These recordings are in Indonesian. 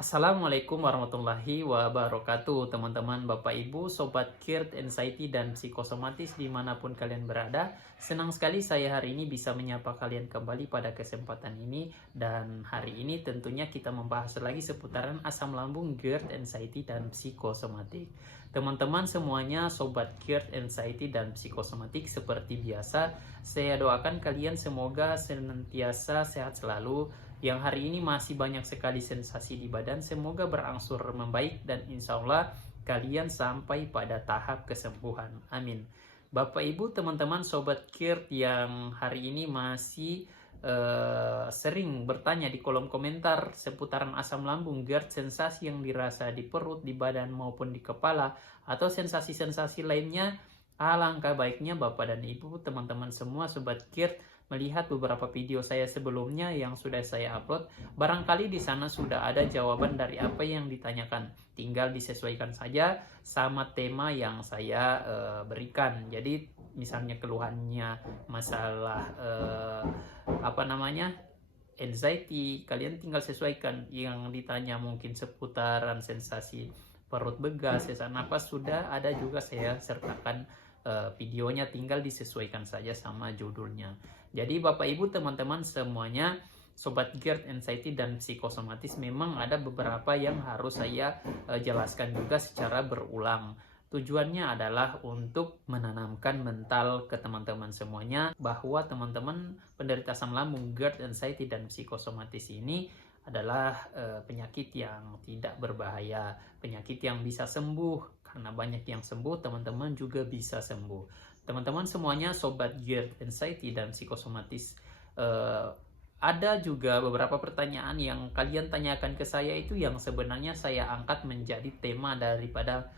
Assalamualaikum warahmatullahi wabarakatuh, teman-teman, Bapak Ibu, Sobat Kirt, Anxiety, dan Psikosomatis dimanapun kalian berada. Senang sekali saya hari ini bisa menyapa kalian kembali pada kesempatan ini. Dan hari ini tentunya kita membahas lagi seputaran asam lambung, GERD, Anxiety, dan Psikosomatik. Teman-teman semuanya, Sobat Kirt, Anxiety, dan Psikosomatik, seperti biasa, saya doakan kalian semoga senantiasa sehat selalu, yang hari ini masih banyak sekali sensasi di badan, semoga berangsur membaik dan insya Allah kalian sampai pada tahap kesembuhan. Amin. Bapak Ibu, teman-teman, Sobat Kirt yang hari ini masih sering bertanya di kolom komentar seputaran asam lambung, GERD, sensasi yang dirasa di perut, di badan maupun di kepala, atau sensasi-sensasi lainnya, alangkah baiknya Bapak dan Ibu, teman-teman semua, Sobat Kirt, melihat beberapa video saya sebelumnya yang sudah saya upload. Barangkali di sana sudah ada jawaban dari apa yang ditanyakan. Tinggal disesuaikan saja sama tema yang saya berikan. Jadi misalnya keluhannya masalah anxiety, kalian tinggal sesuaikan. Yang ditanya mungkin seputaran sensasi perut begas, sesak napas, sudah ada juga saya sertakan videonya, tinggal disesuaikan saja sama judulnya. Jadi Bapak Ibu teman-teman semuanya, Sobat GERD, Anxiety, dan Psikosomatis, memang ada beberapa yang harus saya jelaskan juga secara berulang. Tujuannya adalah untuk menanamkan mental ke teman-teman semuanya bahwa teman-teman penderita asam lambung, GERD, Anxiety, dan Psikosomatis ini adalah penyakit yang tidak berbahaya, penyakit yang bisa sembuh. Karena banyak yang sembuh, teman-teman juga bisa sembuh. Teman-teman semuanya, Sobat GERD, Anxiety, dan Psikosomatis, ada juga beberapa pertanyaan yang kalian tanyakan ke saya itu yang sebenarnya saya angkat menjadi tema daripada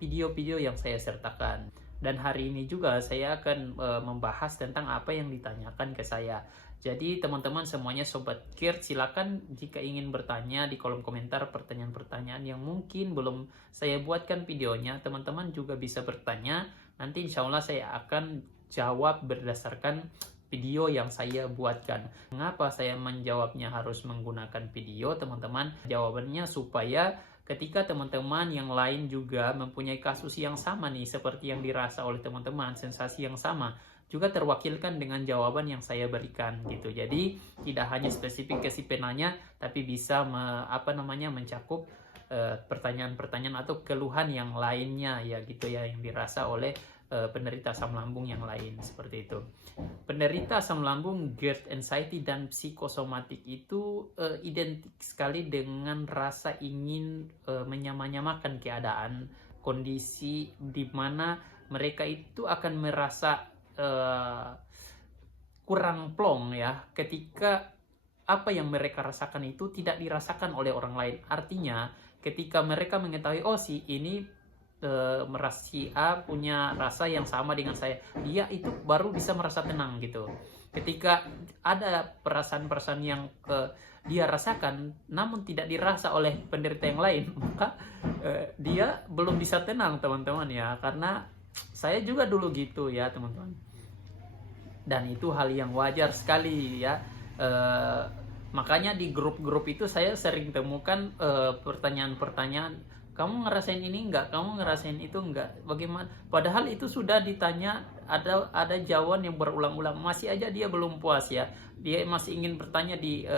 video-video yang saya sertakan. Dan hari ini juga saya akan membahas tentang apa yang ditanyakan ke saya. Jadi teman-teman semuanya, Sobat Kirt, silakan jika ingin bertanya di kolom komentar pertanyaan-pertanyaan yang mungkin belum saya buatkan videonya, teman-teman juga bisa bertanya. Nanti insya Allah saya akan jawab berdasarkan video yang saya buatkan. Mengapa saya menjawabnya harus menggunakan video, teman-teman? Jawabannya supaya ketika teman-teman yang lain juga mempunyai kasus yang sama nih, seperti yang dirasa oleh teman-teman, sensasi yang sama, juga terwakilkan dengan jawaban yang saya berikan gitu. Jadi tidak hanya spesifik ke si penanya, tapi bisa mencakup pertanyaan-pertanyaan atau keluhan yang lainnya ya gitu ya, yang dirasa oleh penderita asam lambung yang lain, seperti itu. Penderita asam lambung, GERD, Anxiety, dan Psikosomatik itu identik sekali dengan rasa ingin menyamakan keadaan, kondisi di mana mereka itu akan merasa kurang plong ya ketika apa yang mereka rasakan itu tidak dirasakan oleh orang lain. Artinya ketika mereka mengetahui, oh si ini si A punya rasa yang sama dengan saya, dia itu baru bisa merasa tenang gitu. Ketika ada perasaan-perasaan yang dia rasakan namun tidak dirasa oleh penderita yang lain, maka dia belum bisa tenang, teman-teman ya. Karena saya juga dulu gitu ya, teman-teman. Dan itu hal yang wajar sekali ya. Makanya di grup-grup itu saya sering temukan pertanyaan-pertanyaan, kamu ngerasain ini enggak, kamu ngerasain itu enggak, bagaimana, padahal itu sudah ditanya, ada jawaban yang berulang-ulang, masih aja dia belum puas ya, dia masih ingin bertanya di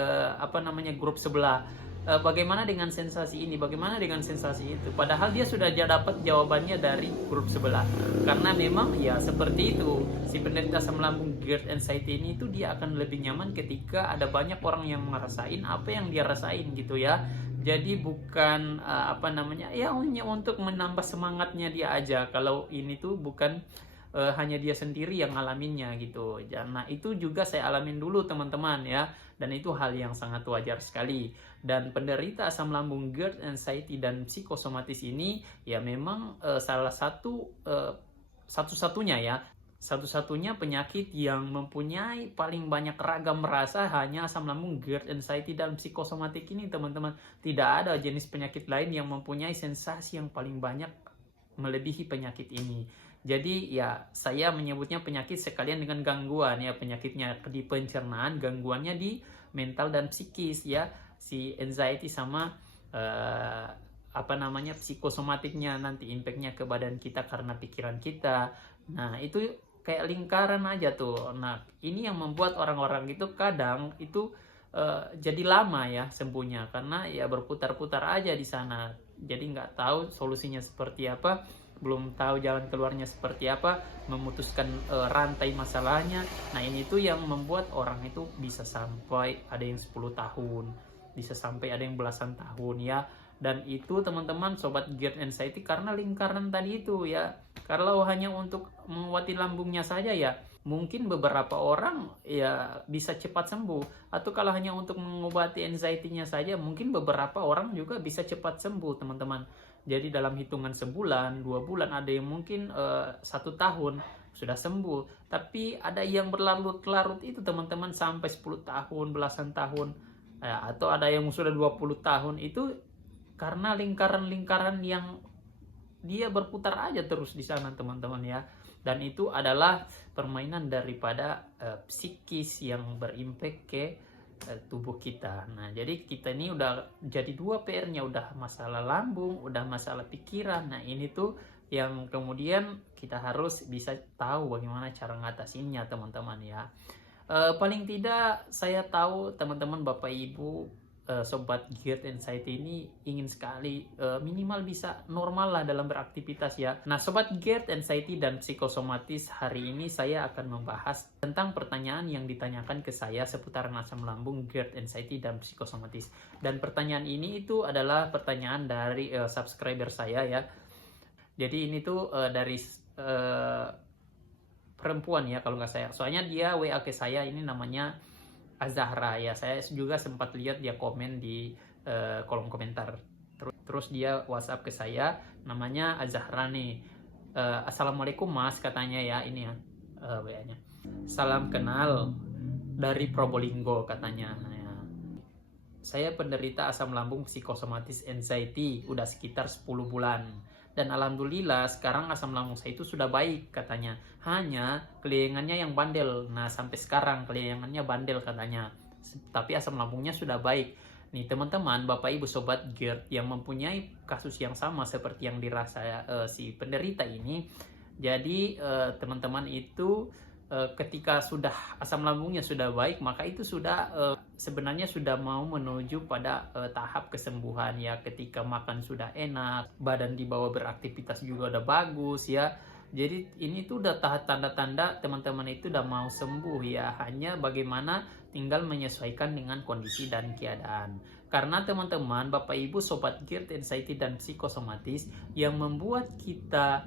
grup sebelah, bagaimana dengan sensasi ini, bagaimana dengan sensasi itu, padahal dia sudah dapat jawabannya dari grup sebelah. Karena memang ya seperti itu, si penderita asam lambung, GERD, Anxiety ini itu dia akan lebih nyaman ketika ada banyak orang yang ngerasain apa yang dia rasain gitu ya. Jadi bukan hanya untuk menambah semangatnya dia aja. Kalau ini tuh bukan hanya dia sendiri yang ngalaminnya gitu. Nah itu juga saya alamin dulu, teman-teman ya. Dan itu hal yang sangat wajar sekali. Dan penderita asam lambung, GERD, Anxiety, dan Psikosomatis ini ya memang salah satu satu-satunya penyakit yang mempunyai paling banyak ragam rasa hanya asam lambung, GERD, Anxiety, dan Psikosomatik ini, teman-teman. Tidak ada jenis penyakit lain yang mempunyai sensasi yang paling banyak melebihi penyakit ini. Jadi ya saya menyebutnya penyakit sekalian dengan gangguan ya, penyakitnya di pencernaan, gangguannya di mental dan psikis ya, si anxiety sama eh, psikosomatiknya, nanti impactnya ke badan kita karena pikiran kita. Nah itu kayak lingkaran aja tuh. Nah ini yang membuat orang-orang itu kadang itu jadi lama ya sembuhnya, karena ya berputar-putar aja di sana. Jadi nggak tahu solusinya seperti apa, belum tahu jalan keluarnya seperti apa, memutuskan rantai masalahnya. Nah ini tuh yang membuat orang itu bisa sampai ada yang 10 tahun, bisa sampai ada yang belasan tahun ya. Dan itu teman-teman sobat GERD anxiety karena lingkaran tadi itu ya. Kalau hanya untuk menguatkan lambungnya saja ya mungkin beberapa orang ya bisa cepat sembuh, atau kalau hanya untuk mengobati anxiety-nya saja mungkin beberapa orang juga bisa cepat sembuh teman-teman. Jadi dalam hitungan sebulan, 2 bulan, ada yang mungkin 1 tahun sudah sembuh. Tapi ada yang berlarut-larut itu teman-teman sampai 10 tahun, belasan tahun, atau ada yang sudah 20 tahun. Itu karena lingkaran-lingkaran yang dia berputar aja terus di sana teman-teman ya. Dan itu adalah permainan daripada psikis yang berimpak ke tubuh kita. Nah jadi kita ini udah jadi 2 PR-nya, udah masalah lambung, udah masalah pikiran. Nah ini tuh yang kemudian kita harus bisa tahu bagaimana cara ngatasinnya teman-teman ya. Paling tidak saya tahu teman-teman Bapak Ibu sobat GERD anxiety ini ingin sekali minimal bisa normal lah dalam beraktivitas ya. Nah sobat GERD anxiety dan psikosomatis, hari ini saya akan membahas tentang pertanyaan yang ditanyakan ke saya seputar asam lambung, GERD anxiety dan psikosomatis. Dan pertanyaan ini itu adalah pertanyaan dari subscriber saya ya. Jadi ini tuh dari perempuan ya kalau nggak saya. Soalnya dia WA ke saya, ini namanya Azahra ya. Saya juga sempat lihat dia komen di kolom komentar. Terus dia WhatsApp ke saya, namanya Azahra nih. Assalamualaikum Mas katanya ya, ini ya WA-nya. Salam kenal dari Probolinggo katanya. Ya. Saya penderita asam lambung psikosomatis anxiety udah sekitar 10 bulan. Dan alhamdulillah sekarang asam lambung saya itu sudah baik katanya. Hanya keliengannya yang bandel. Nah sampai sekarang keliengannya bandel katanya. Tapi asam lambungnya sudah baik. Nih teman-teman, Bapak Ibu Sobat GERD yang mempunyai kasus yang sama seperti yang dirasa si penderita ini. Jadi teman-teman itu ketika sudah asam lambungnya sudah baik, maka itu sudah sebenarnya sudah mau menuju pada tahap kesembuhan ya. Ketika makan sudah enak, badan dibawa beraktivitas juga udah bagus ya. Jadi ini tuh udah tahap tanda-tanda teman-teman itu udah mau sembuh ya. Hanya bagaimana tinggal menyesuaikan dengan kondisi dan keadaan. Karena teman-teman, Bapak Ibu Sobat GERD anxiety dan psikosomatis yang membuat kita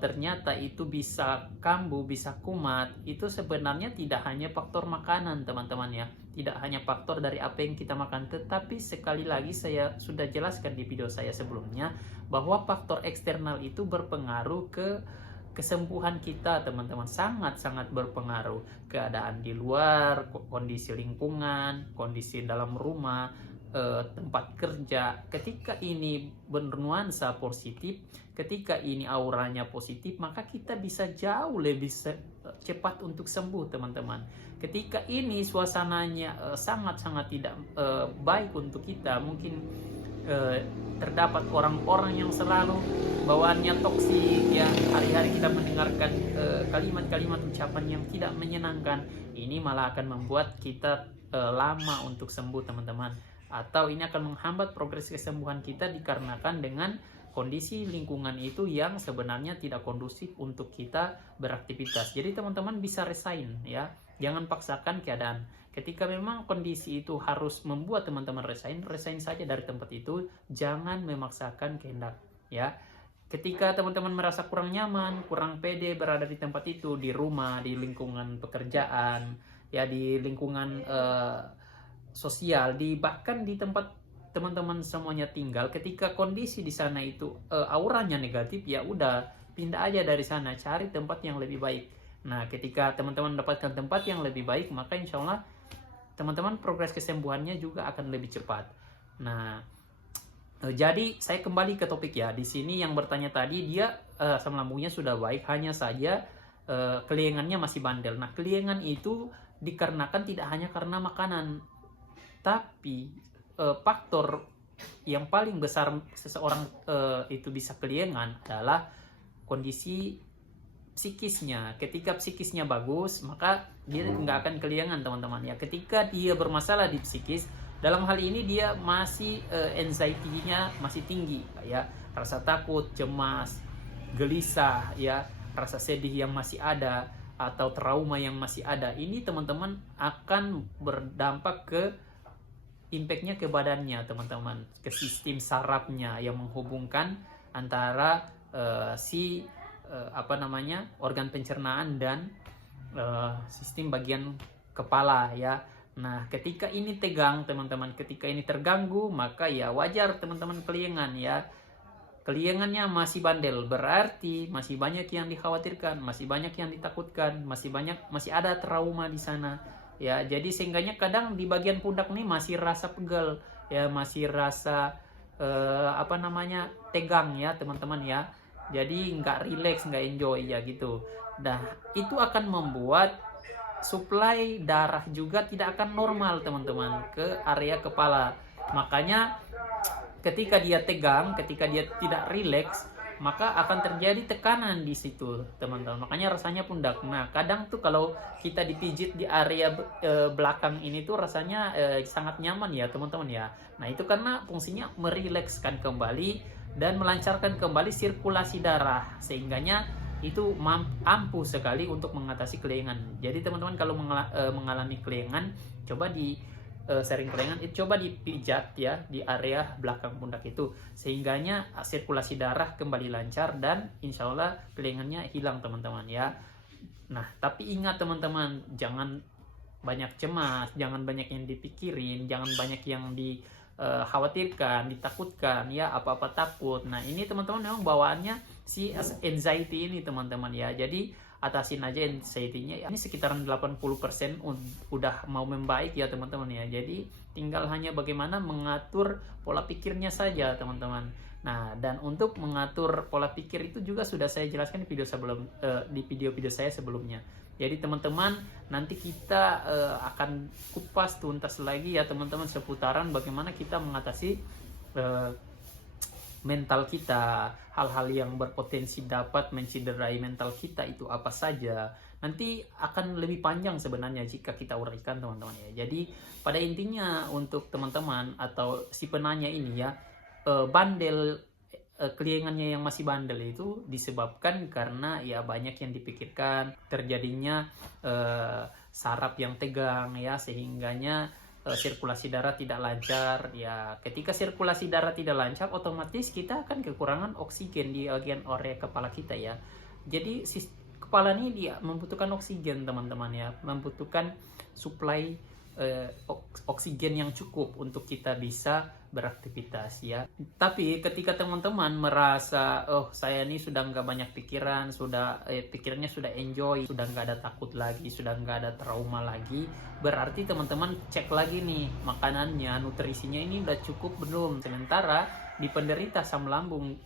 ternyata itu bisa kambuh, bisa kumat, itu sebenarnya tidak hanya faktor makanan teman-teman ya. Tidak hanya faktor dari apa yang kita makan, tetapi sekali lagi saya sudah jelaskan di video saya sebelumnya bahwa faktor eksternal itu berpengaruh ke kesembuhan kita teman-teman, sangat-sangat berpengaruh. Keadaan di luar, kondisi lingkungan, kondisi dalam rumah, tempat kerja, ketika ini bernuansa positif, ketika ini auranya positif, maka kita bisa jauh lebih cepat untuk sembuh teman-teman. Ketika ini suasananya sangat-sangat tidak baik untuk kita, mungkin terdapat orang-orang yang selalu bawaannya toksik ya, hari-hari kita mendengarkan kalimat-kalimat ucapan yang tidak menyenangkan, ini malah akan membuat kita lama untuk sembuh teman-teman. Atau ini akan menghambat progres kesembuhan kita dikarenakan dengan kondisi lingkungan itu yang sebenarnya tidak kondusif untuk kita beraktivitas. Jadi teman-teman bisa resign ya, jangan paksakan keadaan. Ketika memang kondisi itu harus membuat teman-teman resign saja dari tempat itu, jangan memaksakan kehendak ya. Ketika teman-teman merasa kurang nyaman, kurang pede berada di tempat itu, di rumah, di lingkungan pekerjaan, ya di lingkungan sosial, bahkan di tempat teman-teman semuanya tinggal, ketika kondisi di sana itu auranya negatif, ya udah pindah aja dari sana, cari tempat yang lebih baik. Nah ketika teman-teman mendapatkan tempat yang lebih baik, maka insya Allah teman-teman progres kesembuhannya juga akan lebih cepat. Nah jadi saya kembali ke topik ya. Di sini yang bertanya tadi, dia asam lambungnya sudah baik, hanya saja keliengannya masih bandel. Nah keliengan itu dikarenakan tidak hanya karena makanan, tapi faktor yang paling besar seseorang itu bisa keliengan adalah kondisi psikisnya. Ketika psikisnya bagus, maka dia nggak akan keliengan teman-teman ya. Ketika dia bermasalah di psikis, dalam hal ini dia masih anxiety-nya masih tinggi ya, rasa takut, cemas, gelisah ya, rasa sedih yang masih ada atau trauma yang masih ada. Ini teman-teman akan berdampak ke impactnya ke badannya teman-teman, ke sistem sarafnya yang menghubungkan antara organ pencernaan dan sistem bagian kepala ya. Nah, ketika ini tegang teman-teman, ketika ini terganggu, maka ya wajar teman-teman keliengan ya. Keliengannya masih bandel, berarti masih banyak yang dikhawatirkan, masih banyak yang ditakutkan, masih ada trauma di sana ya. Jadi seenggaknya kadang di bagian pundak nih masih rasa pegal ya, masih rasa tegang ya teman-teman ya. Jadi nggak relax, nggak enjoy ya gitu. Nah, itu akan membuat suplai darah juga tidak akan normal teman-teman ke area kepala. Makanya ketika dia tegang, ketika dia tidak rileks, maka akan terjadi tekanan di situ teman-teman. Makanya rasanya pundak. Nah, kadang tuh kalau kita dipijit di area belakang ini tuh rasanya sangat nyaman ya teman-teman ya. Nah, itu karena fungsinya merilekskan kembali dan melancarkan kembali sirkulasi darah, sehingganya itu ampuh sekali untuk mengatasi keliengan. Jadi teman-teman kalau mengalami keliengan, coba sering keliengan itu coba dipijat ya di area belakang pundak itu, sehingganya sirkulasi darah kembali lancar dan insya Allah keliengannya hilang teman-teman ya. Nah, tapi ingat teman-teman, jangan banyak cemas, jangan banyak yang dipikirin, jangan banyak yang dikhawatirkan, ditakutkan ya, apa-apa takut. Nah, ini teman-teman memang bawaannya si anxiety ini teman-teman ya. Jadi atasin aja anxiety-nya ya. Ini sekitaran 80% udah mau membaik ya teman-teman ya. Jadi tinggal hanya bagaimana mengatur pola pikirnya saja teman-teman. Nah, dan untuk mengatur pola pikir itu juga sudah saya jelaskan di video-video saya sebelumnya. Jadi teman-teman, nanti kita akan kupas tuntas lagi ya teman-teman seputaran bagaimana kita mengatasi mental kita, hal-hal yang berpotensi dapat mencederai mental kita itu apa saja. Nanti akan lebih panjang sebenarnya jika kita uraikan teman-teman ya. Jadi pada intinya untuk teman-teman atau si penanya ini ya, keliengannya yang masih bandel itu disebabkan karena ya banyak yang dipikirkan, terjadinya saraf yang tegang ya, sehingganya sirkulasi darah tidak lancar ya. Ketika sirkulasi darah tidak lancar, otomatis kita akan kekurangan oksigen di bagian area kepala kita ya. Jadi kepala ini dia membutuhkan oksigen teman-teman ya, membutuhkan suplai oksigen yang cukup untuk kita bisa beraktivitas ya. Tapi ketika teman-teman merasa saya ini sudah nggak banyak pikiran, pikirannya sudah enjoy, sudah nggak ada takut lagi, sudah nggak ada trauma lagi, berarti teman-teman cek lagi nih makanannya, nutrisinya ini udah cukup belum. Sementara di penderita asam lambung,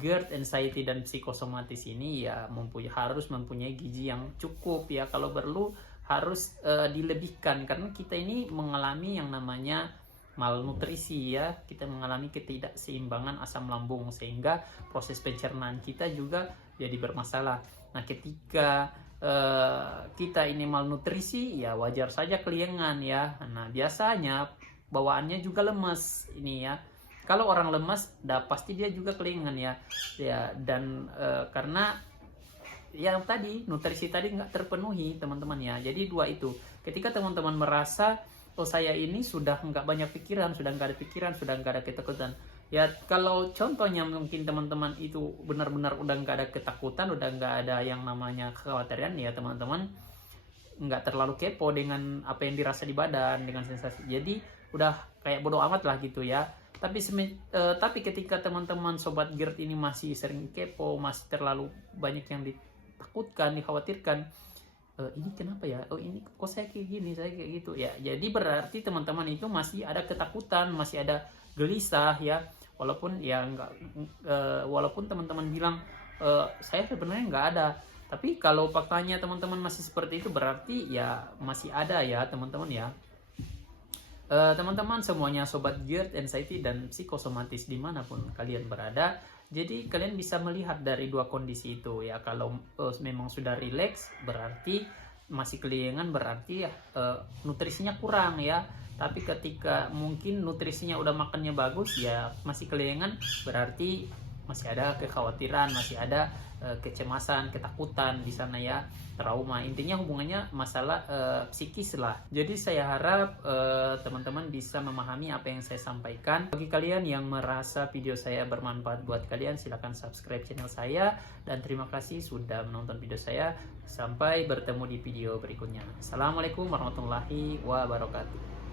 GERD, anxiety dan psikosomatis ini ya harus mempunyai gizi yang cukup ya. Kalau perlu harus dilebihkan karena kita ini mengalami yang namanya malnutrisi ya, kita mengalami ketidakseimbangan asam lambung sehingga proses pencernaan kita juga jadi bermasalah. Nah, ketika kita ini malnutrisi ya wajar saja keliengan ya. Nah, biasanya bawaannya juga lemas ini ya. Kalau orang lemas pasti dia juga keliengan ya. Dan karena yang tadi nutrisi tadi nggak terpenuhi teman-teman ya. Jadi dua itu, ketika teman-teman merasa saya ini sudah nggak banyak pikiran, sudah nggak ada pikiran, sudah nggak ada ketakutan ya. Kalau contohnya mungkin teman-teman itu benar-benar udah nggak ada ketakutan, udah nggak ada yang namanya kekhawatiran ya, teman-teman nggak terlalu kepo dengan apa yang dirasa di badan, dengan sensasi, jadi udah kayak bodo amat lah gitu ya. Tapi ketika teman-teman sobat GERD ini masih sering kepo, masih terlalu banyak yang ditakutkan, dikhawatirkan, ini kenapa ya, ini kok saya kayak gini, saya kayak gitu ya. Jadi berarti teman-teman itu masih ada ketakutan, masih ada gelisah ya. Walaupun teman-teman bilang saya sebenarnya nggak ada, tapi kalau faktanya teman-teman masih seperti itu, berarti ya masih ada ya teman-teman ya. Teman-teman semuanya sobat GERD, anxiety dan psikosomatis dimanapun kalian berada, jadi kalian bisa melihat dari dua kondisi itu ya. Kalau memang sudah rileks berarti masih kelingan, berarti ya nutrisinya kurang ya. Tapi ketika mungkin nutrisinya udah makannya bagus ya masih kelingan, berarti masih ada kekhawatiran, masih ada kecemasan, ketakutan di sana ya, trauma. Intinya hubungannya masalah psikis lah. Jadi saya harap teman-teman bisa memahami apa yang saya sampaikan. Bagi kalian yang merasa video saya bermanfaat buat kalian, silahkan subscribe channel saya. Dan terima kasih sudah menonton video saya. Sampai bertemu di video berikutnya. Assalamualaikum warahmatullahi wabarakatuh.